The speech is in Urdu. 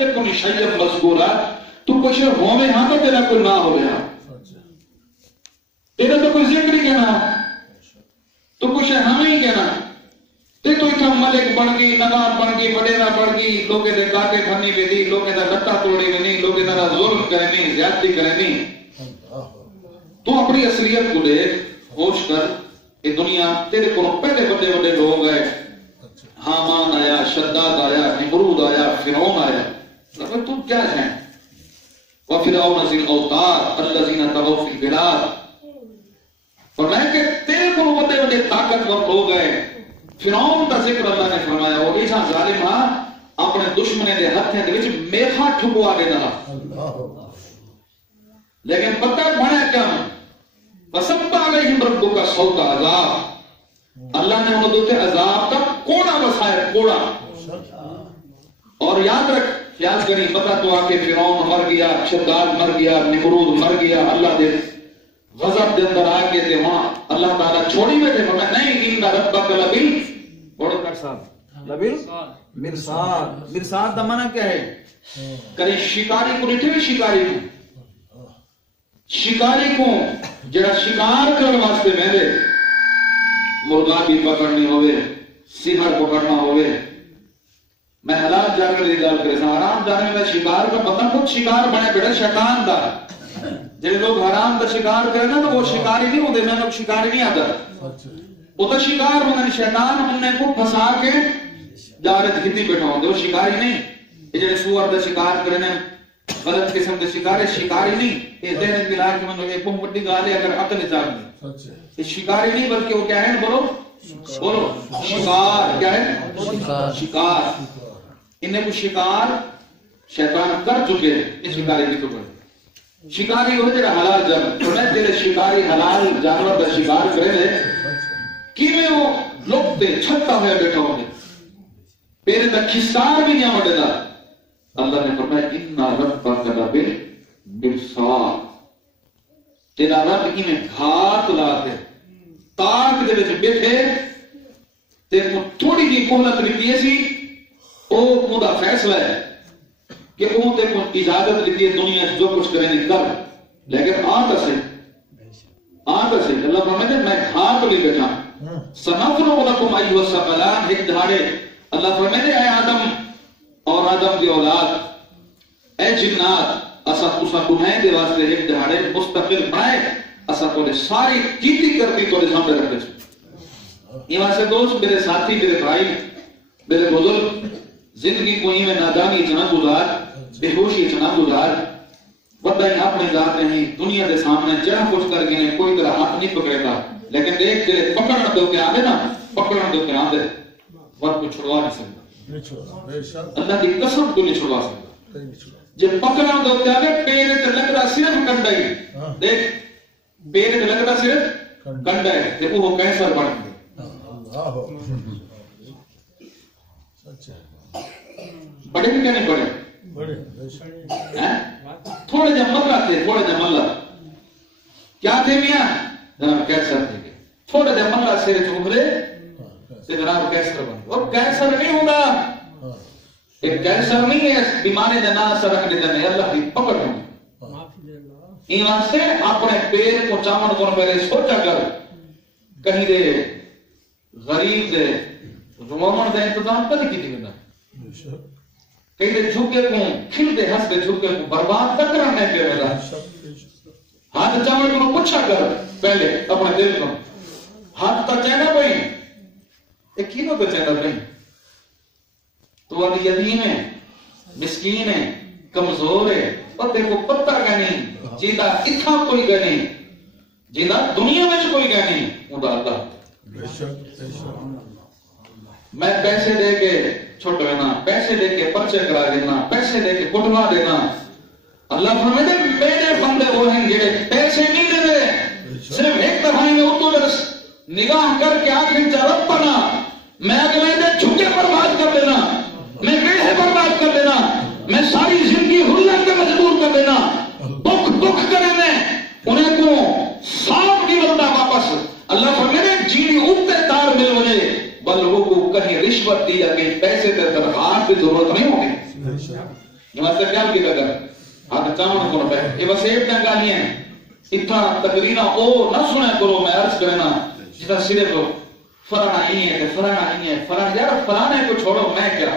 یکن شیئا مذکورا تو کچھ ہوئے ہاں تو تیرا کوئی نہ ہوئے ہاں تیرا تو کوئی ذکر ہی کہنا تو کچھ ہمیں ہی کہنا تے تو اتنا ملک بن گئی نواب بن گئی وڈیرا بن گئی لوگے دے کاٹے کھانی بھی دی لوگے دے لٹا توڑی بھی نہیں لوگے دے ظلم کرے نہیں زیادتی کرے نہیں تو اپنی اصلیت کو دیکھ ہوش کر یہ دنیا تیرے کو پہلے بڑے بڑے لوگ ہیں حامان آیا شداد آیا نمرود آیا فرعون آیا لیکن تم کیا ہیں وَفِرْعَوْنَ ذِي الْأَوْتَادِ الَّذِينَ طَغَوْا فِي الْبِلَادِ فرمایا کہ تیرے کو بڑے بڑے طاقتور لوگ ہیں فرعون کا ذکر اللہ نے فرمایا وہ ایسا ظالم ہاں اپنے دشمنے دے ہتھیں دے وچ میخا ٹھکوا دے رہا لیکن پتہ بنا کیا وَسَبَّ عَلَيْهِمْ رَبُّكَ صَوْتَ عَذَابٍ اللہ نے انہوں دوتے عذاب کا کوڑا بسایا کوڑا اور یاد رکھ خیال کریں پتہ تو آکے فرعون مر گیا شداد مر گیا نمرود مر گیا اللہ دے غضب دے اندر آگے تھے وہاں اللہ تعالیٰ چھوڑی میں تھے فرمایا نہیں ان ربک لبل بڑھو کر صاحب لبل مرصاد مرصاد دا معنی کیا ہے کریں شکاری کو نہیں تھے شکاری کو شکاری کو جڑا شکار کرنے واسطے میں دے مرغا بھی پکڑنی ہوئے سیہر پکڑنا ہوئے میں حالات جانے میں گال کرے سا حرام جانے میں شکار کا پتہ خود شکار بنے بیٹا شیطان دا جب لوگ حرام دا شکار کرے نا تو وہ شکاری نہیں ہوتے میں لوگ شکاری نہیں آتا وہ تو شکار ہونے شیطان ہم نے کو پھنسا کے جارت ہتی بیٹھا ہوتے وہ شکاری نہیں یہ جب سور دا شکار کرنے غلط قسم دے شکار ہے شکاری نہیں یہ دہنے کی لاکھ میں ایک بہت بڑی گالے اگر عقل چاہتے ہیں یہ شکاری نہیں بلکہ وہ کیا ہے بولو بولو شکار کیا ہے شکار انہیں کو شکار شیطان کر چکے ہیں اس شکاری کی تو بڑے شکاری ہوئے جڑا حلال جانور تو میں تیرے شکاری حلال جانور دا شکار کرے لے کی میں وہ لوگ دے چھتا ہوئے بیٹھا ہوئے پیرے دا کھسار بھی نہیں ہوئے دا اللہ نے فرمایا انہا ربک لبل مرصاد تیرا رب انہیں گھات لاتے تاک دے وچ بیٹھے تے کو تھوڑی بھی مہلت لیتی سی او مدا فیصلہ ہے کہ وہ تے کو اجازت لیتی ہے دنیا جو کچھ کرنے کر لیکن آتا سے اللہ فرماتے میں گھات لے بیٹھا سنفرغ لکم ایھا الثقلان ایک دہاڑے اللہ فرماتے اے آدم اور آدم کی اولاد اے جنات اسا تسا گناہ دے واسطے ایک دہاڑے مستقل بنائے اسا تو نے ساری کیتی کرتی تو نے سامنے رکھے یہ واسطے دوست میرے ساتھی میرے بھائی میرے بزرگ زندگی کو میں نادانی اتنا گزار بے ہوشی اتنا گزار وڈائی اپنے ذات نہیں دنیا دے سامنے جہاں کچھ کر گئے کوئی طرح ہاتھ نہیں پکڑے گا لیکن دیکھ تیرے پکڑنا دو کے آدھے نا پکڑنا دو کے آدھے وقت کو چھڑوا نہیں سکتا اللہ کی قسم کو نہیں چھڑوا سکتا جب پکڑنا دو کے آدھے پیرے تے لگ رہا صرف کنڈا ہی دیکھ پیرے تے لگ رہا صرف کنڈا ہے تے وہ کینسر بن گئے بڑے بھی کیا نہیں بڑے تھوڑے جب ملہ تھے تھوڑے جب ملہ کیا تھے میاں جناب کینسر تھے گئے تھوڑے جب ملہ سیرے چھوکرے سے جناب کینسر بن گئے اور کینسر نہیں ہوگا ایک کینسر نہیں ہے بیماری جنا اثر رکھنے جانے اللہ کی پکڑ ہوگی ایمان سے اپنے پیر کو چامن کو پہلے سوچا کر کہیں دے غریب دے رومن دے انتظام کر کی تھی بنا کہیں دے جھوکے کو کھل دے ہس دے جھوکے کو برباد کر کرنے پہ میرا ہاتھ چامن کو پوچھا کر پہلے اپنے دل کو ہاتھ تا چہنا پہی ایک کینوں تا چہنا پہی تو اب یتیم ہے مسکین ہے کمزور ہے پتے کو پتہ گنی جیدہ اتھا کوئی گنی جیدہ دنیا میں کوئی گنی ادا اللہ میں پیسے دے کے چھوٹ لینا پیسے دے کے پرچے کرا دینا پیسے دے کے کٹوا دینا اللہ فرمائے میرے بندے وہ ہیں جڑے پیسے نہیں دے دے صرف ایک دفعہ میں اردو درس نگاہ کر کے آخری رب بنا میں اگلے دے جھکے برباد کر دینا میں پیسے برباد کر دینا میں ساری زندگی ہلن کے مجبور کر دینا دکھ کرے میں انہیں کو صاف نہیں ملتا واپس اللہ فرمائے جی اٹھتے تار مل مجھے بل وہ کو کہیں رشوت دی یا کہیں پیسے تے درخواست کی ضرورت نہیں ہوگی واسطے خیال کی کر ہاتھ چاون کو پہ یہ بس ایک گالیاں اتنا تقریرا او نہ سنے کرو میں عرض کرنا جتا صرف فلانا ہی ہے فلانا ہی ہے فلانا یار فلانے کو چھوڑو میں کیا